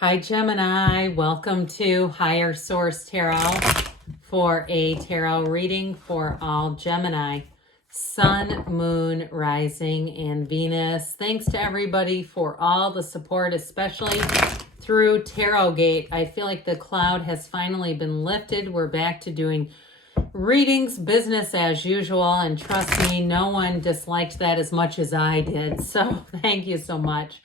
Hi Gemini, welcome to Higher Source Tarot for a tarot reading for all Gemini, Sun, Moon, Rising, and Venus. Thanks to everybody for all the support, especially through Tarot Gate. I feel like the cloud has finally been lifted. We're back to doing readings, business as usual, and trust me, no one disliked that as much as I did. So thank you so much.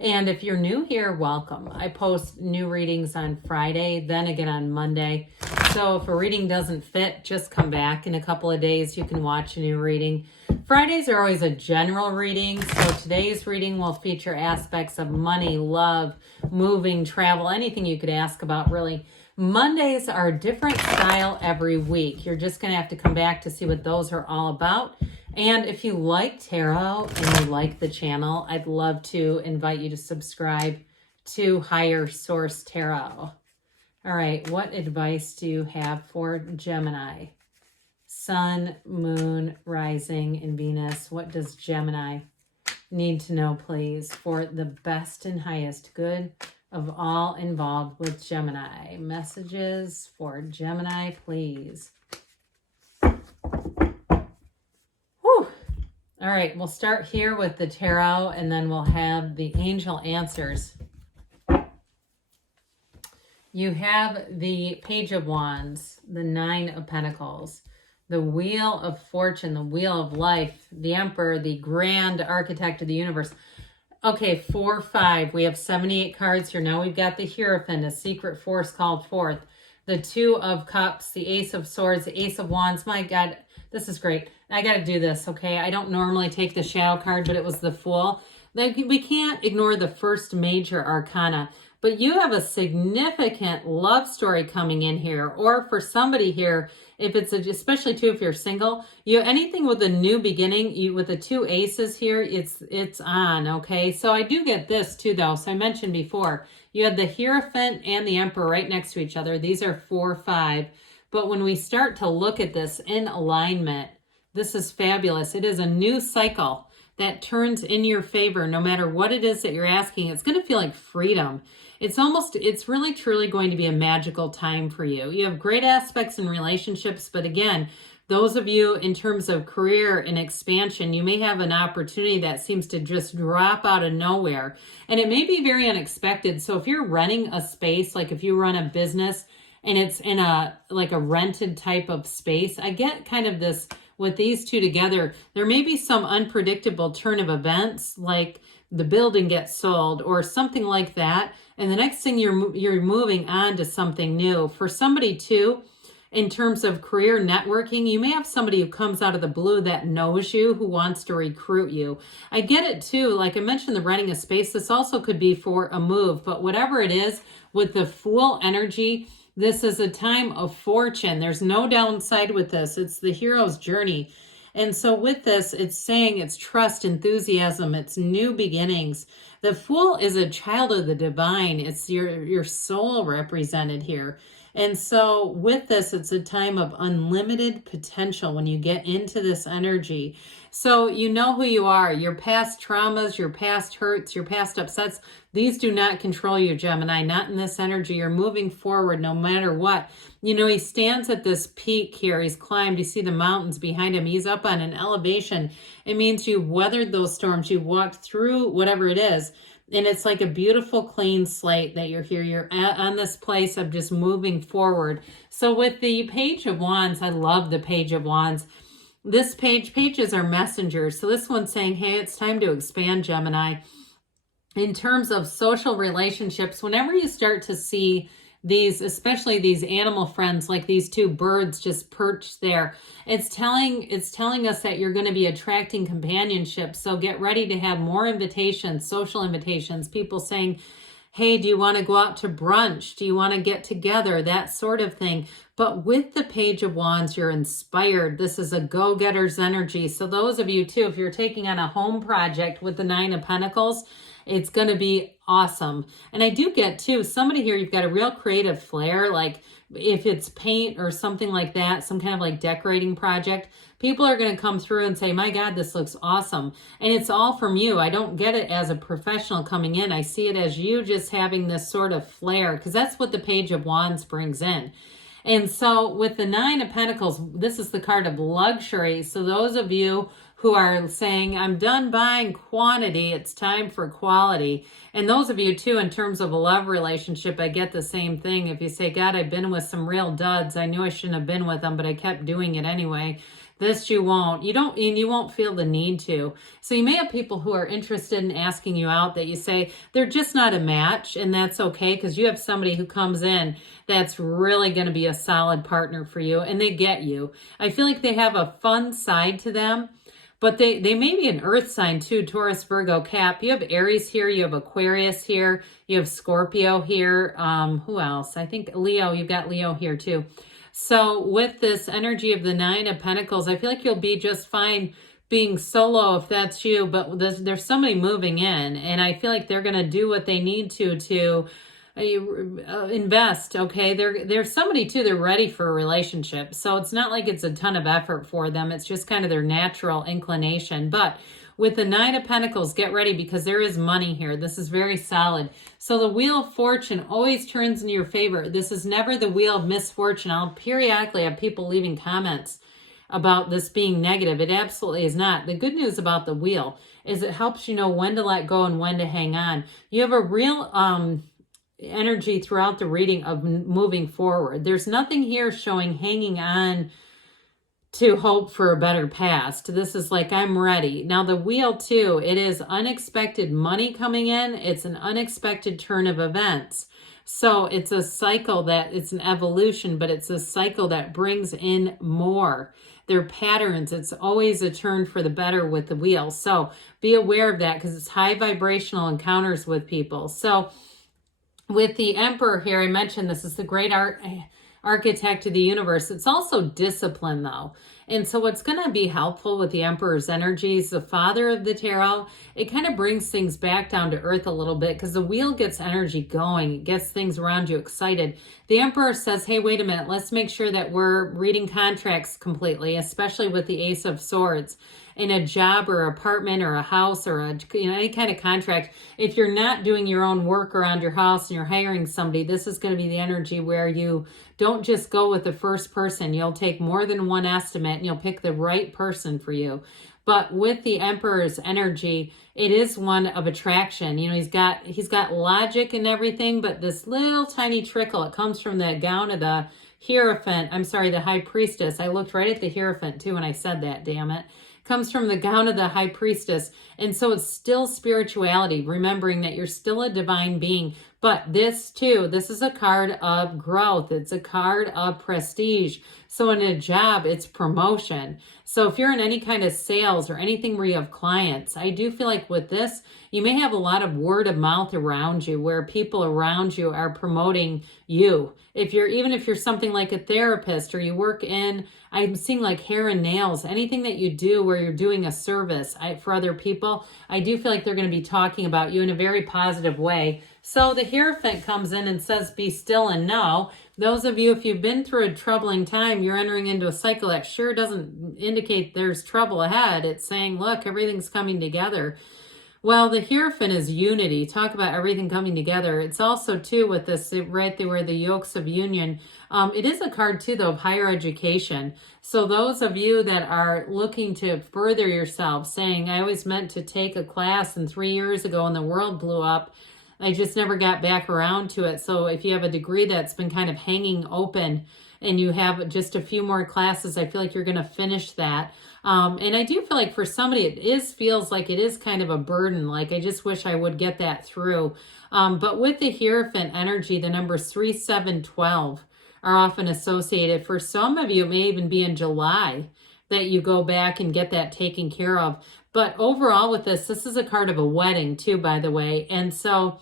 And if you're new here, welcome. I post new readings on Friday, then again on Monday. So if a reading doesn't fit, just come back in a couple of days. You can watch a new reading. Fridays are always a general reading. So today's reading will feature aspects of money, love, moving, travel, anything you could ask about really. Mondays are a different style every week. You're just going to have to come back to see what those are all about. And if you like tarot and you like the channel, I'd love to invite you to subscribe to Higher Source Tarot. All right, what advice do you have for Gemini? Sun, Moon, Rising, and Venus. What does Gemini need to know, please, for the best and highest good of all involved with Gemini? Messages for Gemini, please. All right, we'll start here with the tarot, and then we'll have the angel answers. You have the Page of Wands, the Nine of Pentacles, the Wheel of Fortune, the Wheel of Life, the Emperor, the Grand Architect of the Universe. Okay, 4, 5. We have 78 cards here. Now we've got the Hierophant, a secret force called forth. The Two of Cups, the Ace of Swords, the Ace of Wands. My God, this is great. I got to do this, okay? I don't normally take the Shadow card, but it was the Fool. We can't ignore the first major arcana, but you have a significant love story coming in here, or for somebody here, if it's especially too if you're single, anything with a new beginning, with the two aces here, it's on, okay? So I do get this too, though. So I mentioned before, you had the Hierophant and the Emperor right next to each other. These are 4, 5. But when we start to look at this in alignment, this is fabulous. It is a new cycle that turns in your favor no matter what it is that you're asking. It's going to feel like freedom. It's really truly going to be a magical time for you. You have great aspects in relationships, but again, those of you in terms of career and expansion, you may have an opportunity that seems to just drop out of nowhere. And it may be very unexpected. So if you're renting a space, like if you run a business and it's in a rented type of space, I get kind of this with these two together. There may be some unpredictable turn of events, like the building gets sold or something like that. And the next thing you're moving on to something new. For somebody too, in terms of career networking, you may have somebody who comes out of the blue that knows you, who wants to recruit you. I get it too. Like I mentioned, the renting a space, this also could be for a move, but whatever it is, with the Fool energy, this is a time of fortune. There's no downside with this. It's the hero's journey. And so with this, it's saying it's trust, enthusiasm, it's new beginnings. The Fool is a child of the divine. It's your soul represented here. And so with this, it's a time of unlimited potential when you get into this energy. So you know who you are. Your past traumas, your past hurts, your past upsets, these do not control you, Gemini. Not in this energy. You're moving forward no matter what. You know, he stands at this peak here. He's climbed. You see the mountains behind him. He's up on an elevation. It means you've weathered those storms. You've walked through whatever it is. And it's like a beautiful clean slate that you're here. You're on this place of just moving forward. So with the Page of Wands, I love the Page of Wands. This pages are messengers. So this one's saying, hey, it's time to expand, Gemini. In terms of social relationships, whenever you start to see these, especially these animal friends, like these two birds just perched there, it's telling us that you're going to be attracting companionship. So get ready to have more invitations, social invitations, people saying, hey, do you want to go out to brunch? Do you want to get together? That sort of thing. But with the Page of Wands, you're inspired. This is a go-getter's energy. So those of you too, if you're taking on a home project with the Nine of Pentacles, it's going to be awesome. And I do get too, somebody here, you've got a real creative flair, like if it's paint or something like that, some kind of like decorating project, people are going to come through and say, my God, this looks awesome. And it's all from you. I don't get it as a professional coming in. I see it as you just having this sort of flair, because that's what the Page of Wands brings in. And so with the Nine of Pentacles, this is the card of luxury. So those of you who are saying, I'm done buying quantity, it's time for quality. And those of you too, in terms of a love relationship, I get the same thing. If you say, God, I've been with some real duds. I knew I shouldn't have been with them, but I kept doing it anyway. This you won't. You won't feel the need to. So you may have people who are interested in asking you out that you say they're just not a match, and that's okay, because you have somebody who comes in that's really going to be a solid partner for you, and they get you. I feel like they have a fun side to them, but they may be an earth sign too, Taurus, Virgo, Cap. You have Aries here, you have Aquarius here, you have Scorpio here. Who else? I think Leo, you've got Leo here too. So with this energy of the Nine of Pentacles, I feel like you'll be just fine being solo if that's you, but there's somebody moving in, and I feel like they're going to do what they need to invest, okay? There's somebody too, they're ready for a relationship. So it's not like it's a ton of effort for them. It's just kind of their natural inclination. But with the Nine of Pentacles, get ready, because there is money here. This is very solid. So the Wheel of Fortune always turns in your favor. This is never the Wheel of Misfortune. I'll periodically have people leaving comments about this being negative. It absolutely is not. The good news about the wheel is it helps you know when to let go and when to hang on. You have a real energy throughout the reading of moving forward. There's nothing here showing hanging on to hope for a better past. This is like, I'm ready. Now the wheel too, it is unexpected money coming in. It's an unexpected turn of events. So it's a cycle it's an evolution, but it's a cycle that brings in more. They're patterns. It's always a turn for the better with the wheel. So be aware of that, because it's high vibrational encounters with people. So with the Emperor here, I mentioned this is the great architect of the universe. It's also discipline though. And so what's going to be helpful with the Emperor's energies, the Father of the Tarot, it kind of brings things back down to earth a little bit, because the wheel gets energy going. It gets things around you excited. The Emperor says, hey, wait a minute, let's make sure that we're reading contracts completely, especially with the Ace of Swords. In a job or apartment or a house or any kind of contract, if you're not doing your own work around your house and you're hiring somebody, this is going to be the energy where you don't just go with the first person. You'll take more than one estimate and you'll pick the right person for you. But with the Emperor's energy, it is one of attraction. You know, he's got logic and everything, but this little tiny trickle, it comes from the gown of the Hierophant. I'm sorry, the High Priestess. I looked right at the Hierophant too when I said that, damn it. Comes from the gown of the High Priestess. And so it's still spirituality, remembering that you're still a divine being. But this too, this is a card of growth. It's a card of prestige. So in a job, it's promotion. So if you're in any kind of sales or anything where you have clients, I do feel like with this, you may have a lot of word of mouth around you, where people around you are promoting you. Even if you're something like a therapist, or you work in, I'm seeing like hair and nails, anything that you do where you're doing a service for other people, I do feel like they're going to be talking about you in a very positive way. So the Hierophant comes in and says, be still and know. Those of you, if you've been through a troubling time, you're entering into a cycle that sure doesn't indicate there's trouble ahead. It's saying, look, everything's coming together. Well, the Hierophant is unity. Talk about everything coming together. It's also, too, with this, right there where the yokes of union. It is a card, too, though, of higher education. So those of you that are looking to further yourself, saying, I always meant to take a class, and 3 years ago when the world blew up, I just never got back around to it. So if you have a degree that's been kind of hanging open and you have just a few more classes, I feel like you're going to finish that. And I do feel like for somebody, feels like it is kind of a burden. Like, I just wish I would get that through. But with the Hierophant energy, the numbers 3, 7, 12 are often associated. For some of you, it may even be in July that you go back and get that taken care of. But overall with this is a card of a wedding too, by the way. And so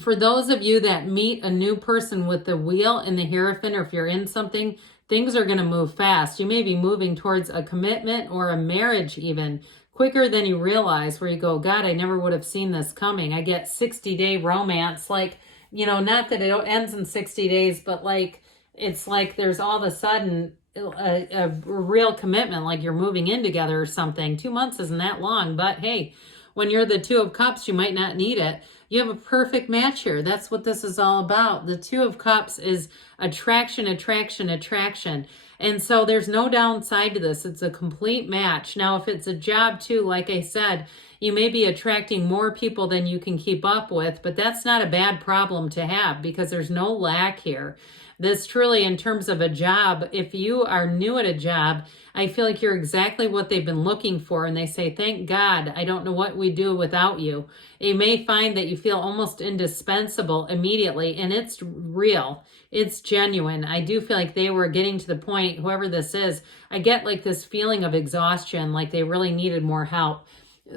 for those of you that meet a new person with the wheel and the Hierophant, or if you're in something, things are going to move fast. You may be moving towards a commitment or a marriage even quicker than you realize, where you go, God, I never would have seen this coming. I get 60-day romance. Like, you know, not that it ends in 60 days, but like, it's like there's all of a sudden a real commitment, like you're moving in together or something. 2 months isn't that long, but hey, when you're the Two of Cups, you might not need it. You have a perfect match here. That's what this is all about. The Two of Cups is attraction, attraction, attraction. And so there's no downside to this. It's a complete match. Now, if it's a job too, like I said, you may be attracting more people than you can keep up with, but that's not a bad problem to have because there's no lack here. This truly, in terms of a job, if you are new at a job, I feel like you're exactly what they've been looking for. And they say, thank God, I don't know what we do without you. You may find that you feel almost indispensable immediately, and it's real. It's genuine. I do feel like they were getting to the point, whoever this is, I get like this feeling of exhaustion, like they really needed more help.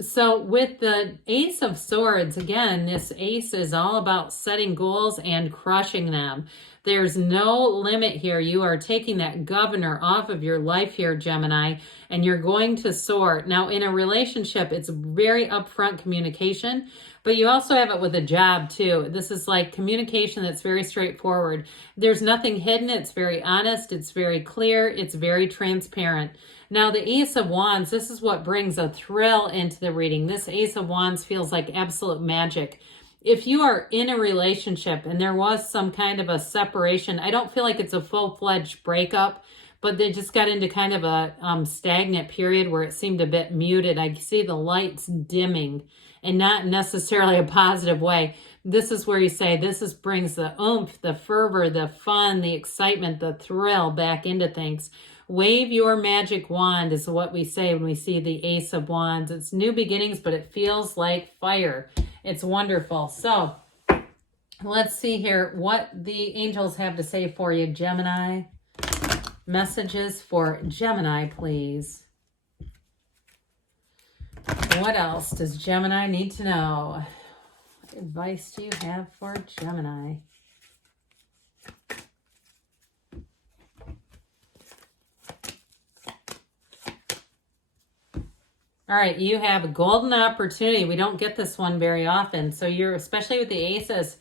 So with the Ace of Swords, again, this ace is all about setting goals and crushing them. There's no limit here. You are taking that governor off of your life here, Gemini, and you're going to soar. Now, in a relationship, it's very upfront communication, but you also have it with a job too. This is like communication that's very straightforward. There's nothing hidden. It's very honest. It's very clear. It's very transparent. Now, the Ace of Wands, this is what brings a thrill into the reading. This Ace of Wands feels like absolute magic. If you are in a relationship and there was some kind of a separation, I don't feel like it's a full-fledged breakup, but they just got into kind of a stagnant period where it seemed a bit muted. I see the lights dimming and not necessarily a positive way. This is where you say this brings the oomph, the fervor, the fun, the excitement, the thrill back into things. Wave your magic wand is what we say when we see the Ace of Wands. It's new beginnings, but it feels like fire. It's wonderful. So let's see here what the angels have to say for you, Gemini. Messages for Gemini, please. What else does Gemini need to know? What advice do you have for Gemini? All right, you have a golden opportunity. We don't get this one very often. So you're, especially with the aces,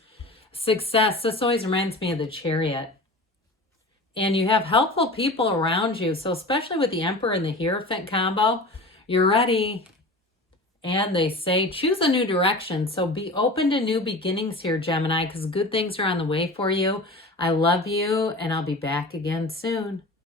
success. This always reminds me of the Chariot. And you have helpful people around you. So especially with the Emperor and the Hierophant combo, you're ready. And they say, choose a new direction. So be open to new beginnings here, Gemini, because good things are on the way for you. I love you, and I'll be back again soon.